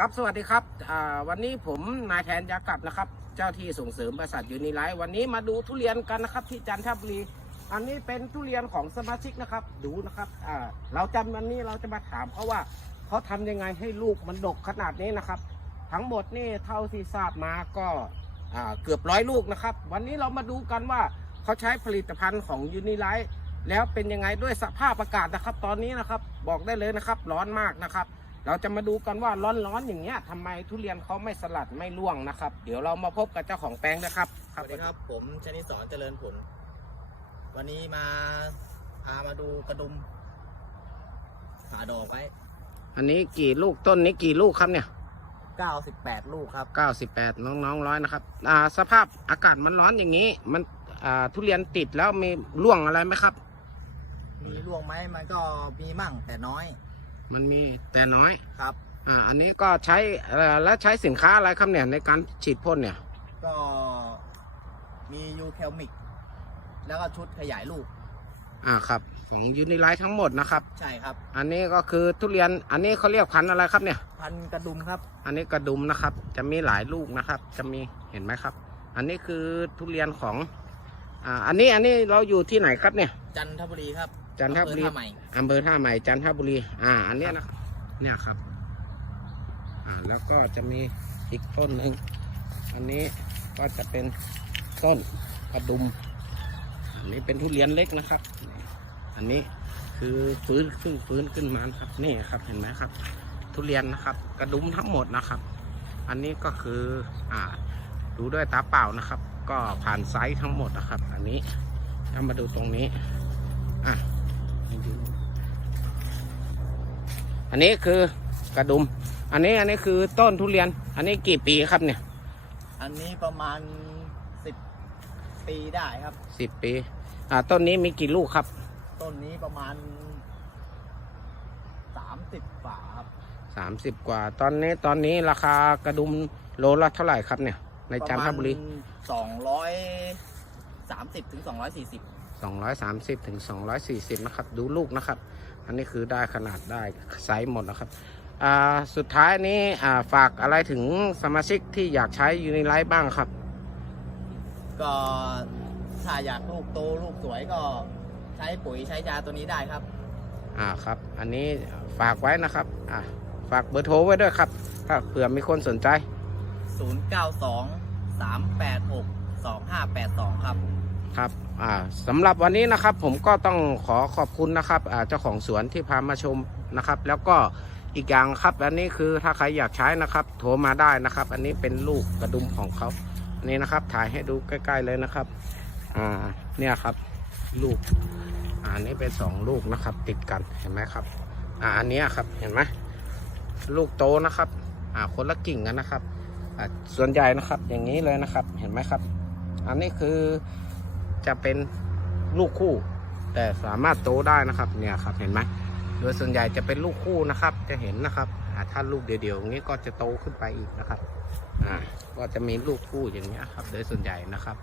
ครับสวัสดีครับวันนี้ผมนายแทนยากับนะครับ เจ้าที่ส่งเสริมบริษัทยูนิไลท์วันนี้มาดูทุเรียนกันนะครับ ที่จันทบุรี อันนี้เป็นทุเรียนของสมาชิกนะครับ ดูนะครับเราจำวันนี้เราจะมาถามเขาว่าเขาทำยังไงให้ลูกมันดกขนาดนี้นะครับ ทั้งหมดนี่เท่าที่ทราบมาก็เกือบร้อยลูกนะครับ วันนี้เรามาดูกันว่าเขาใช้ผลิตภัณฑ์ของยูนิไลท์แล้วเป็นยังไงด้วยสภาพอากาศนะครับ ตอนนี้นะครับบอกได้เลยนะครับ ร้อนมากนะครับ เราจะมาดูกันว่าร้อนๆอย่างเงี้ยทำไมทุเรียนเขาไม่สลัดไม่ร่วงนะครับ เดี๋ยวเรามาพบกับเจ้าของแปลงนะครับสวัสดีครับ ผมชนิดสอนเจริญผล วันนี้มาพามาดูกระดุมหาดอกไว้อันนี้กี่ลูกต้นนี้กี่ลูกครับเนี่ย 98 ลูกครับ 98 น้องๆร้อยนะครับ อ่า สภาพอากาศมันร้อนอย่างนี้ มัน อ่า ทุเรียนติดแล้วมีร่วงอะไรไหมครับ มีร่วงไหมมันก็มีมั่งแต่น้อย มันมีแต่น้อยครับ อ่า อันนี้ก็ใช้เอ่อแล้วใช้สินค้าอะไรครับเนี่ยในการฉีดพ่นเนี่ย ก็มียูเคลมิกแล้วก็ชุดขยายลูก อ่าครับของยูนิไลท์ทั้งหมดนะครับ ใช่ครับ อันนี้ก็คือทุเรียนอันนี้เขาเรียกพันธุ์อะไรครับเนี่ย พันกระดุมครับ อันนี้กระดุมนะครับ จะมีหลายลูกนะครับ จะมีเห็นไหมครับ อันนี้คือทุเรียนของอ่าอันนี้อันนี้เราอยู่ที่ไหนครับเนี่ย จันทบุรีครับ จันทบุรีอำเภอท่าใหม่อำเภอท่าใหม่จันทบุรี อ่า อันเนี้ยนะครับเนี่ยครับ อ่าแล้วก็จะมีอีกต้นหนึ่งอันนี้ก็จะเป็นต้นกระดุม อันนี้เป็นทุเรียนเล็กนะครับ อันนี้คือฟื้นขึ้นฟื้นขึ้นมานะครับนี่ครับเห็นไหมครับ ทุเรียนนะครับ กระดุมทั้งหมดนะครับ อันนี้ก็คืออ่าดูด้วยตาเปล่านะครับ ก็ผ่านไซส์ทั้งหมดนะครับ อันนี้ถ้ามาดูตรงนี้อะให้ดู อันนี้คือกระดุม อันนี้อันนี้คือต้นทุเรียน อันนี้กี่ปีครับเนี่ย อันนี้ประมาณ10ปีได้ครับสิบปี อ่า ต้นนี้มีกี่ลูกครับ ต้นนี้ประมาณ30ฝาครับสามสิบกว่า ตอนนี้ตอนนี้ราคากระดุมโลละเท่าไหร่ครับเนี่ย ในจันทบุรีสองร้อยสามสิบถึงสองร้อยสี่สิบ230ถึง240นะครับ ดูลูกนะครับ อันนี้คือได้ขนาดได้ไซส์หมดนะครับอ่าสุดท้ายนี้อ่าฝากอะไรถึงสมาชิกที่อยากใช้ยูนิไลท์บ้างครับ ก็ถ้าอยากลูกโตลูกสวยก็ใช้ปุ๋ยใช้ยาตัวนี้ได้ครับ อ่าครับ อันนี้ฝากไว้นะครับอ่าฝากเบอร์โทรไว้ด้วยครับ ถ้าเผื่อมีคนสนใจ 092 386 2582 ครับ ครับสำหรับวันนี้นะครับผมก็ต้องขอขอบคุณนะครับเจ้าของสวนที่พามาชมนะครับ แล้วก็อีกอย่างครับ อันนี้คือถ้าใครอยากใช้นะครับ โทรมาได้นะครับ อันนี้เป็นลูกกระดุมของเขาอันนี้นะครับ ถ่ายให้ดูใกล้ ๆเลยนะครับอ่าเนี่ยครับลูกอันนี้เป็นสองลูกนะครับ ติดกันเห็นไหมครับอ่าอันนี้ครับเห็นไหมลูกโตนะครับอ่าคนละกิ่งกันนะครับอ่าส่วนใหญ่นะครับอย่างนี้เลยนะครับ เห็นไหมครับ อันนี้คือ จะเป็นลูกคู่ แต่สามารถโตได้นะครับเนี่ยครับเห็นไหมโดยส่วนใหญ่จะเป็นลูกคู่นะครับ จะเห็นนะครับถ้าลูกเดียวๆอย่างนี้ก็จะโตขึ้นไปอีกนะครับอ่าก็จะมีลูกคู่อย่างนี้ครับ โดยส่วนใหญ่นะครับ